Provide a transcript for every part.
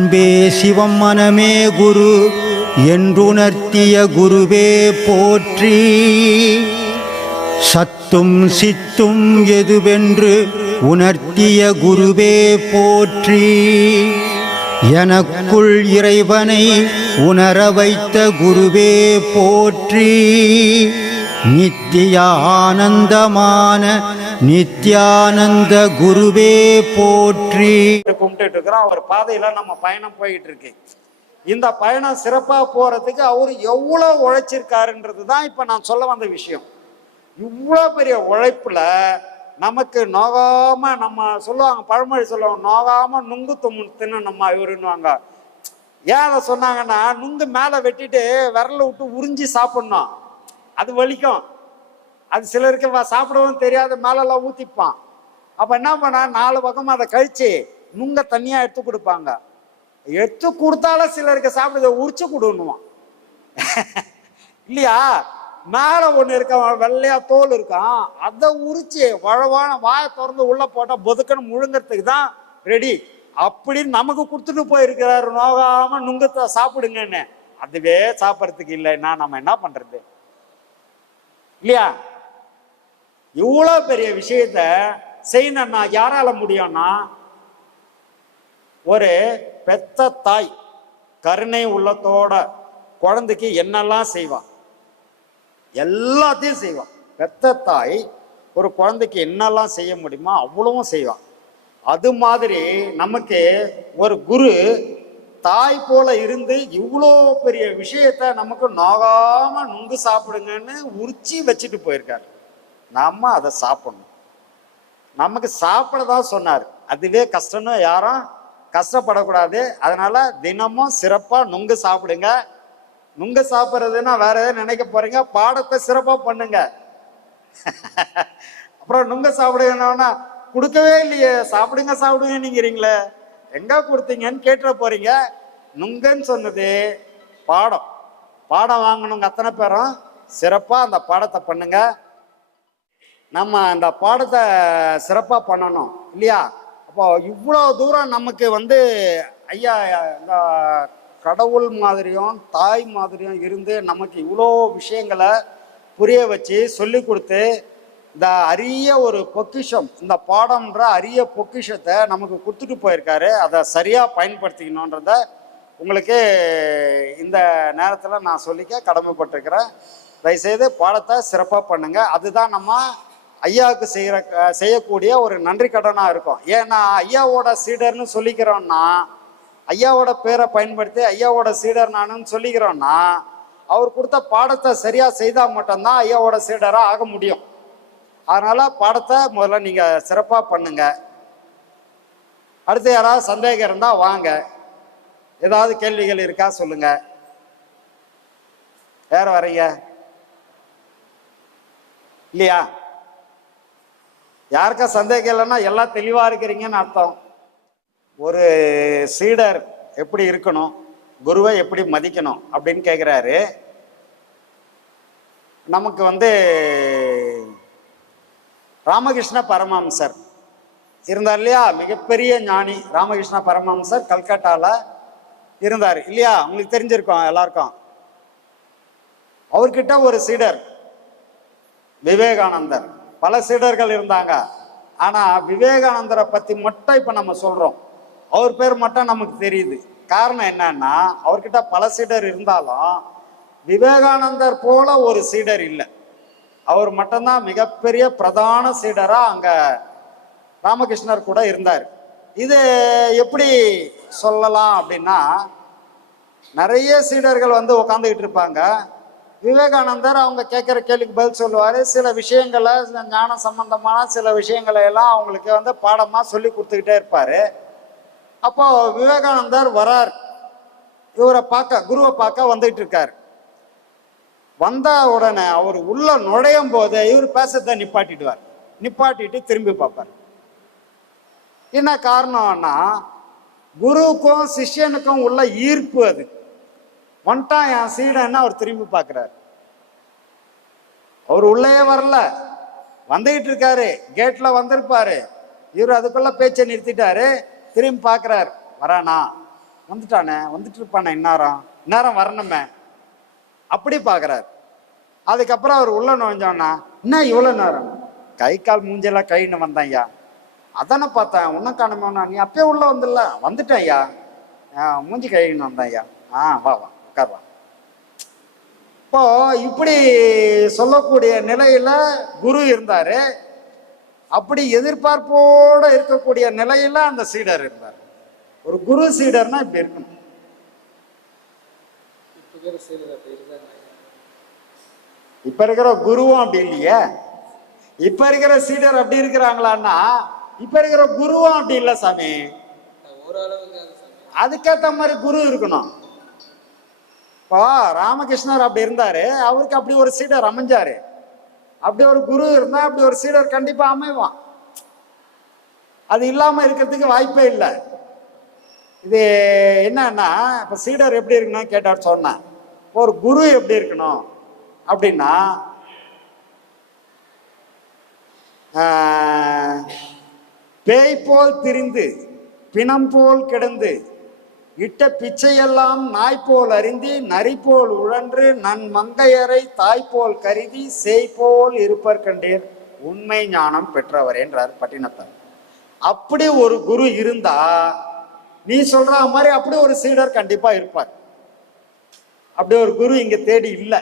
அன்பே சிவம் மனமே குரு என்றுணர்த்திய குருவே போற்றி. சத்தும் சித்தும் எதுவென்று உணர்த்திய குருவே போற்றி. எனக்குள் இறைவனை உணர வைத்த குருவே போற்றி. நித்திய ஆனந்தமான நித்யானந்த குருவே போற்றி. கும்பிட்டு இருக்கிறோம். அவர் பாதையில நம்ம பயணம் போயிட்டு இருக்கு. இந்த பயணம் சிறப்பா போறதுக்கு அவர் எவ்வளவு உழைச்சிருக்காருன்றது தான் இப்ப நான் சொல்ல வந்த விஷயம். இவ்வளவு பெரிய உழைப்புல நமக்கு நோகாம, நம்ம சொல்லுவாங்க, பழமொழி சொல்லுவாங்க, நோகாம நுங்கு தின்னு நம்ம இவருன்னுவாங்க. ஏன் அதை சொன்னாங்கன்னா, நுங்கு மேல வெட்டிட்டு விரல விட்டு உறிஞ்சி சாப்பிடணும், அது வலிக்கும். அது சிலருக்கு சாப்பிடவும் தெரியாது, மேலெல்லாம் ஊத்திப்பான். அப்ப என்ன பண்ணா, 4 பக்கமா அதை கழிச்சு நுங்க தனியா எடுத்து கொடுப்பாங்க. எடுத்து கொடுத்தாலும் சிலருக்கு சாப்பிடுறத உரிச்சு கொடுன்னுவான் இல்லையா? மேல ஒண்ணு இருக்கான், வெள்ளையா தோல் இருக்கான், அதை உரிச்சு வளவான வாயை திறந்து உள்ள போட்டா பொதுக்கன்னு முழுங்கிறதுக்கு தான் ரெடி அப்படின்னு நமக்கு கொடுத்துட்டு போயிருக்கிறாரு. நோகாம நுங்கத்தை சாப்பிடுங்கன்னு. அதுவே சாப்பிட்றதுக்கு இல்லைன்னா நம்ம என்ன பண்றது இல்லையா? இவ்வளவு பெரிய விஷயத்த செய்யணும்னா யாரால முடியும்னா, ஒரு பெத்த தாய் கருணை உள்ளத்தோட குழந்தைக்கு என்னெல்லாம் செய்வான், எல்லாத்தையும் செய்வான். பெத்த தாய் ஒரு குழந்தைக்கு என்னெல்லாம் செய்ய முடியுமோ அவ்வளவும் செய்வான். அது மாதிரி நமக்கு ஒரு குரு தாய் போல இருந்து இவ்வளோ பெரிய விஷயத்த நமக்கு நோகாம நுங்கு சாப்பிடுங்கன்னு உரிச்சி வச்சுட்டு போயிருக்காரு. நாம அதை சாப்பிடணும். நமக்கு சாப்பிடதான் சொன்னார். அதுவே கஷ்டம்னு யாரும் கஷ்டப்படக்கூடாது. அதனால தினமும் சிறப்பா நுங்கு சாப்பிடுங்க. நுங்கு சாப்பிட்றதுன்னா வேற எதாவது நினைக்க போறீங்க, பாடத்தை சிறப்பா பண்ணுங்க. அப்புறம் நுங்க சாப்பிடுங்கன்னா கொடுக்கவே இல்லையே, சாப்பிடுங்க சாப்பிடுங்க நீங்கிறீங்களே, எங்க கொடுத்தீங்கன்னு கேட்டுற போறீங்க. நுங்கன்னு சொன்னது பாடம். பாடம் வாங்கணுங்க அத்தனை பேரும் சிறப்பா அந்த பாடத்தை பண்ணுங்க. நம்ம அந்த பாடத்தை சிறப்பா பண்ணணும் இல்லையா? அப்போ இவ்வளோ தூரம் நமக்கு ஐயா இந்த கடவுள் மாதிரியும் தாய் மாதிரியும் இருந்து நமக்கு இவ்வளோ விஷயங்களை புரிய வச்சு சொல்லி கொடுத்து இந்த அரிய ஒரு பொக்கிஷம், இந்த பாடம்ன்ற அரிய பொக்கிஷத்தை நமக்கு கொடுத்துட்டு போயிருக்காரு. அதை சரியாக பயன்படுத்திக்கணுன்றத உங்களுக்கு இந்த நேரத்தில் நான் சொல்லிக்க கடமைப்பட்டிருக்கிறேன். தயவுசெய்து பாடத்தை சிறப்பாக பண்ணுங்க. அதுதான் நம்ம ஐயாவுக்கு செய்யக்கூடிய ஒரு நன்றி கடனாக இருக்கும். ஏன்னா ஐயாவோட சீடர்னு சொல்லிக்கிறோன்னா, ஐயாவோட பேரை பயன்படுத்தி ஐயாவோட சீடர் நானுன்னு சொல்லிக்கிறோன்னா, அவர் கொடுத்த பாடத்தை சரியாக செய்தால் மட்டும்தான் ஐயாவோட சீடராக ஆக முடியும். அதனால பாடத்தை முதல்ல நீங்க சிறப்பாக பண்ணுங்க. அடுத்து யாராவது சந்தேகம் இருந்தா வாங்க, ஏதாவது கேள்விகள் இருக்கா சொல்லுங்க. வேற வரீங்க இல்லையா? யாருக்கா சந்தேகம் இல்லைன்னா எல்லாம் தெளிவா இருக்கிறீங்கன்னு அர்த்தம். ஒரு சீடர் எப்படி இருக்கணும், குருவை எப்படி மதிக்கணும் அப்படின்னு கேட்குறாரு. நமக்கு ராமகிருஷ்ண பரமஹம்சர் இருந்தார் இல்லையா? மிகப்பெரிய ஞானி ராமகிருஷ்ண பரமஹம்சர் கல்கட்டால இருந்தார் இல்லையா? உங்களுக்கு தெரிஞ்சிருக்கோம் எல்லாருக்கும். அவர்கிட்ட ஒரு சீடர் விவேகானந்தர். பல சீடர்கள் இருந்தாங்க. ஆனா விவேகானந்தரை பத்தி மட்டும் இப்ப நம்ம சொல்றோம். அவர் பேர் மட்டும் நமக்கு தெரியுது. காரணம் என்னன்னா, அவர்கிட்ட பல சீடர் இருந்தாலும் விவேகானந்தர் போல ஒரு சீடர் இல்லை. அவர் மட்டும்தான் மிகப்பெரிய பிரதான சீடரா அங்க ராமகிருஷ்ணர் கூட இருந்தார். இது எப்படி சொல்லலாம் அப்படின்னா, நிறைய சீடர்கள் உட்காந்துக்கிட்டு இருப்பாங்க. விவேகானந்தர் அவங்க கேட்குற கேள்விக்கு பதில் சொல்லுவார். சில விஷயங்களை, ஞான சம்பந்தமான சில விஷயங்களை எல்லாம் அவங்களுக்கு பாடமாக சொல்லி கொடுத்துக்கிட்டே இருப்பார். அப்போ விவேகானந்தர் வரார், இவரை பார்க்க, குருவை பார்க்க வந்துகிட்டு இருக்கார். வந்த உடனே அவர் உள்ள நுழையும் போது இவர் பேசத்தை நிப்பாட்டிடுவார். நிப்பாட்டிட்டு திரும்பி பார்ப்பார். என்ன காரணம்னா, குருவுக்கும் சிஷ்யனுக்கும் உள்ள ஈர்ப்பு. அது வந்துட்டான் என் சீடன்னு அவர் திரும்பி பார்க்கிறார். அவர் உள்ளே வரல, வந்துகிட்டு இருக்காரு, கேட்ல வந்திருப்பாரு. இவர் அதுக்குள்ள பேச்சை நிறுத்திட்டாரு. திரும்பி பார்க்கிறார், வரானா வந்துட்டானே, வந்துட்டு இருப்பானே, இந்நேரம் வரணுமே, அப்படி பார்க்குறாரு. அதுக்கப்புறம் அவர் உள்ள நுழைஞ்சோன்னா, என்ன இவ்வளோ நேரம், கை கால் மூஞ்செல்லாம் கழுவின்னு வந்தேன் ஐயா. அதானே பார்த்தேன், உன்ன காணுமோனா, நீ அப்பயே உள்ள வந்துடல, வந்துட்டேன் ஐயா, மூஞ்சி கழுவின்னு வந்தேன் ஐயா. வா வா உட்கார் வா. இப்போ இப்படி சொல்லக்கூடிய நிலையில குரு இருந்தாரு. அப்படி எதிர்பார்ப்போட இருக்கக்கூடிய நிலையில அந்த சீடர் இருந்தார். ஒரு குரு சீடர்னா இப்படி இருக்கணும். இப்ப இருக்கிற குருவும் அப்படி இல்லையே. இப்ப இருக்கிற சீடர் அப்படி இருக்கிறாங்களான்னா, இப்ப இருக்கிற குருவும் அப்படி இல்லை சாமி. அதுக்கேற்ற மாதிரி குரு இருக்கணும். இப்போ ராமகிருஷ்ணர் அப்படி இருந்தாரு, அவருக்கு அப்படி ஒரு சீடர் அமைஞ்சாரு. அப்படி ஒரு குரு இருந்தா அப்படி ஒரு சீடர் கண்டிப்பா அமைவான். அது இல்லாம இருக்கிறதுக்கு வாய்ப்பே இல்லை. இது என்னன்னா, இப்ப சீடர் எப்படி இருக்கணும் கேட்டார் சொன்னேன். ஒரு குரு எப்படி இருக்கணும் அப்படின்னா, பேய் போல் திரிந்து பிணம் போல் கிடந்து இட்ட பிச்சையெல்லாம் நாய்போல் அறிந்தி நரி போல் உழன்று நன் மங்கையரை தாய்போல் கருதி சேய்போல் இருப்பர் கண்டீர் உண்மை ஞானம் பெற்றவர் என்றார் பட்டினத்தார். அப்படி ஒரு குரு இருந்தா நீ சொல்ற மாதிரி அப்படி ஒரு சீடர் கண்டிப்பா இருப்பார். அப்படி ஒரு குரு இங்க தேடி இல்லை.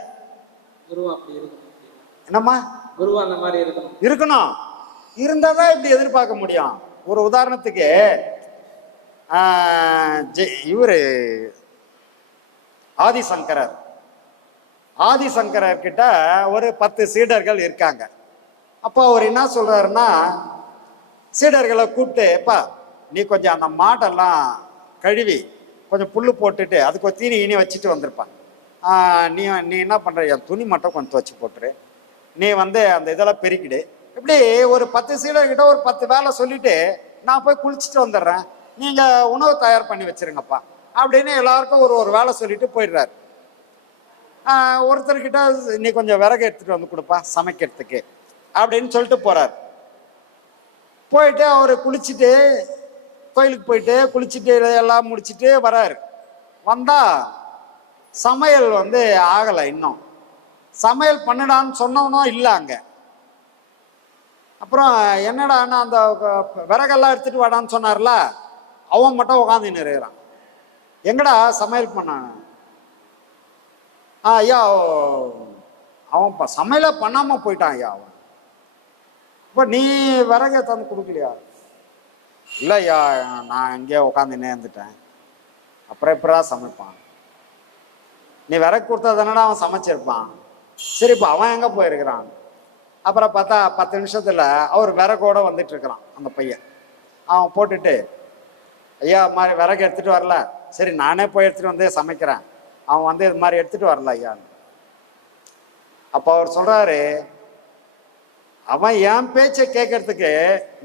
என்னம்மா குரு அந்த மாதிரி இருக்கணும். இருந்தாதான் இப்படி எதிர்பார்க்க முடியும். ஒரு உதாரணத்துக்கு இவரு ஆதிசங்கரர் கிட்ட ஒரு 10 சீடர்கள் இருக்காங்க. அப்போ அவர் என்ன சொல்றாருன்னா, சீடர்களை கூப்பிட்டு, நீ கொஞ்சம் அந்த மாட்டெல்லாம் கழுவி கொஞ்சம் புல்லு போட்டுட்டு அதுக்கு ஒரு தீனி இனி வச்சுட்டு வந்திருப்பான். நீ என்ன பண்ற, என் துணி மட்டும் கொஞ்சம் துவச்சி போட்டுரு, நீ அந்த இதெல்லாம் பெருக்கிடு. இப்படி ஒரு 10 சீடர்கிட்ட ஒரு 10 வேலை சொல்லிட்டு நான் போய் குளிச்சுட்டு வந்துடுறேன், நீங்க உணவு தயார் பண்ணி வச்சிருங்கப்பா அப்படின்னு எல்லாருக்கும் ஒரு வேலை சொல்லிட்டு போயிடுறாரு. ஒருத்தர்கிட்ட நீ கொஞ்சம் விறகு எடுத்துட்டு வந்து கொடுப்பா சமைக்கிறதுக்கு அப்படின்னு சொல்லிட்டு போறாரு. போயிட்டு அவரு குளிச்சுட்டு கோயிலுக்கு போயிட்டு குளிச்சுட்டு எல்லாம் முடிச்சுட்டு வர்றாரு. வந்தா சமையல் ஆகலை. இன்னும் சமையல் பண்ணிடான்னு சொன்னவனும் இல்லை அங்க. அப்புறம் என்னடான்னா, அந்த விறகெல்லாம் எடுத்துட்டு வாடான்னு சொன்னார்ல, அவன் மட்டும் உட்காந்துன்னு இருக்கிறான். எங்கடா சமையல் பண்ணான்? ஐயா அவன் சமையல பண்ணாம போயிட்டான் ஐயா. அவன் இப்ப நீ விறக தந்து கொடுக்கலையா? இல்லை ஐயா, நான் எங்கேயோ உட்காந்துன்னே இருந்துட்டேன். அப்புறம் எப்படிதான் சமைப்பான்? நீ விறகு கொடுத்தா தானடா அவன் சமைச்சிருப்பான். சரி, இப்போ அவன் எங்க போயிருக்கிறான்? அப்புறம் பார்த்தா 10 நிமிஷத்துல அவர் விறகோட வந்துட்டு இருக்கிறான் அந்த பையன். அவன் போட்டுட்டு, ஐயா மாதிரி விறகு எடுத்துட்டு வரல, சரி நானே போய் எடுத்துட்டு வந்து சமைக்கிறேன், அவன் இது மாதிரி எடுத்துட்டு வரல ஐயான்னு. அப்போ அவர் சொல்றாரு, அவன் என் பேச்சை கேட்கறதுக்கு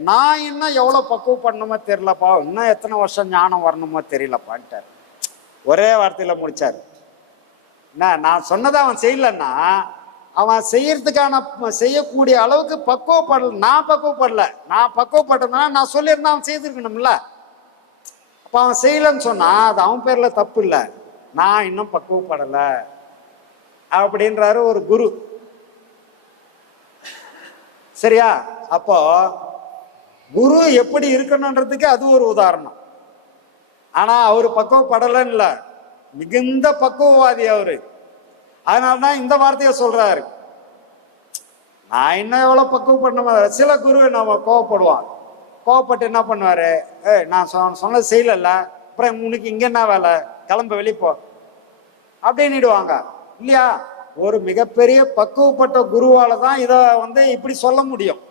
நான் இன்னும் எவ்வளவு பக்குவப்படணுமோ தெரியலப்பா, இன்னும் எத்தனை வருஷம் ஞானம் வரணுமோ தெரியலப்பான்ட்டார். ஒரே வார்த்தையில முடிச்சாரு. என்ன, நான் சொன்னதை அவன் செய்யலன்னா அவன் செய்யக்கூடிய அளவுக்கு பக்குவப்படல. நான் பக்குவப்படல. நான் பக்குவப்பட்டதுனா நான் சொல்லியிருந்தா அவன் செய்திருக்கணும்ல. அப்ப அவன் செய்யலன்னு சொன்னா அது அவன் பேர்ல தப்பு இல்லை, நான் இன்னும் பக்குவப்படல அப்படின்றாரு ஒரு குரு. சரியா? அப்போ குரு எப்படி இருக்கணும்ன்றதுக்கு அது ஒரு உதாரணம். ஆனா அவரு பக்குவப்படலன்னு இல்லை, மிகுந்த பக்குவவாதி அவரு. அதனால்தான் இந்த வார்த்தையை சொல்றாரு, நான் இன்னும் எவ்வளவு பக்குவப்படணுமா. சில குரு நம்ம கோவப்படுவான். கோவப்பட்டு என்ன பண்ணுவாரு, நான் சொன்னது செய்யல, அப்புறம் உனக்கு இங்க என்ன வேலை, கிளம்ப வெளிப்போ அப்படின்னுடுவாங்க இல்லையா? ஒரு மிகப்பெரிய பக்குவப்பட்ட குருவால தான் இதை இப்படி சொல்ல முடியும்.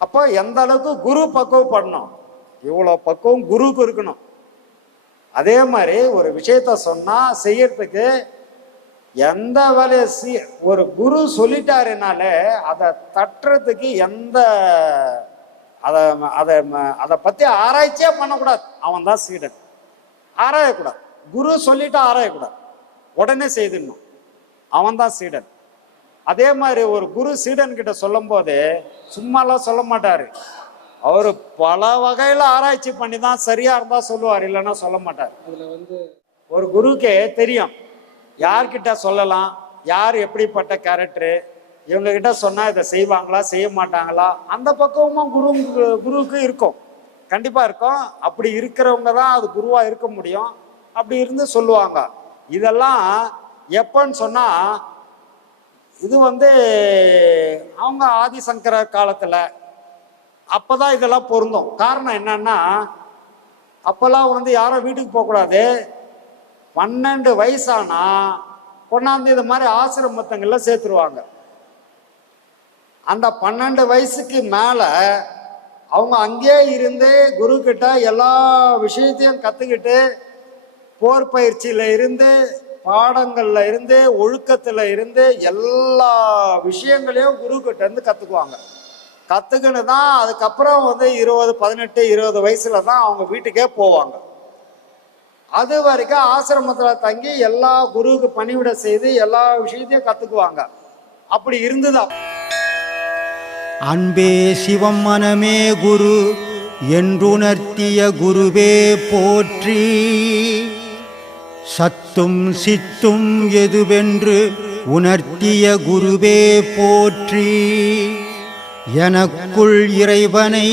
அப்போ எந்த அளவுக்கு குரு பக்குவப்படணும், இவ்வளவு பக்குவம் குருக்கு இருக்கணும். அதே மாதிரி ஒரு விஷயத்த சொன்னா செய்யறதுக்கு எந்த வேலையை ஒரு குரு சொல்லிட்டாருனாலே அதை தட்டுறதுக்கு அதை பத்தி ஆராய்ச்சியே பண்ணக்கூடாது. அவன் தான் சீடன். ஆராயக்கூடாது. குரு சொல்லிட்டு ஆராயக்கூடாது, உடனே செய்திடணும். அவன் தான் சீடன். அதே மாதிரி ஒரு குரு சீடன் கிட்ட சொல்லும் போது சும்மாலாம் சொல்ல மாட்டாரு. அவர் பல வகையில ஆராய்ச்சி பண்ணி தான் சரியா இருந்தா சொல்லுவார், இல்லைன்னா சொல்ல மாட்டார். ஒரு குருக்கே தெரியும் யார்கிட்ட சொல்லலாம், யார் எப்படிப்பட்ட கேரக்டரு, இவங்க கிட்ட சொன்னா இதை செய்வாங்களா செய்ய மாட்டாங்களா, அந்த பக்குவமும் குருவுக்கு இருக்கும், கண்டிப்பா இருக்கும். அப்படி இருக்கிறவங்க தான் அது குருவா இருக்க முடியும். அப்படி இருந்து சொல்லுவாங்க. இதெல்லாம் எப்பன்னு சொன்னா, இது அவங்க ஆதிசங்கரர் காலத்துல அப்பதான் இதெல்லாம் பொருந்தும். காரணம் என்னன்னா, அப்பெல்லாம் யாரும் வீட்டுக்கு போகக்கூடாது. 12 வயசானா கொண்டாந்து இது மாதிரி ஆசிரமத்தங்கள்ல சேர்த்துருவாங்க. அந்த 12 வயசுக்கு மேல அவங்க அங்கேயே இருந்து குரு கிட்ட எல்லா விஷயத்தையும் கத்துக்கிட்டு, போர் பயிற்சியில இருந்து, பாடங்கள்ல இருந்து, ஒழுக்கத்துல இருந்து, எல்லா விஷயங்களையும் குரு கிட்ட இருந்து கத்துக்குவாங்க. கத்துக்கின்னு தான் அதுக்கப்புறம் 18, 20 வயசுல தான் அவங்க வீட்டுக்கே போவாங்க. அது வரைக்கும் ஆசிரமத்துல தங்கி எல்லா குருவுக்கு பணிவிட செய்து எல்லா விஷயத்தையும் கத்துக்குவாங்க. அப்படி இருந்துதான் அன்பே சிவம் மனமே குரு என்றுணர்த்திய குருவே போற்றி. சத்தும் சித்தும் எதுவென்று உணர்த்திய குருவே போற்றி. எனக்குள் இறைவனை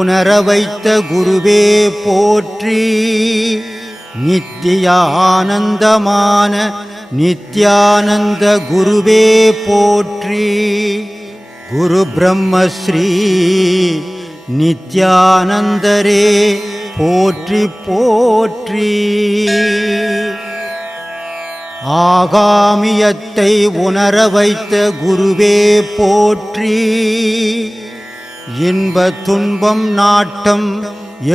உணர வைத்த குருவே போற்றி. நித்திய ஆனந்தமான நித்யானந்த குருவே போற்றி. குரு பிரம்மஸ்ரீ நித்யானந்தரே போற்றி போற்றி. ஆகாமியத்தை உணர வைத்த குருவே போற்றி. இன்ப துன்பம் நாட்டம்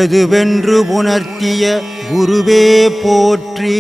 எதுவென்று உணர்த்திய குருவே போற்றி.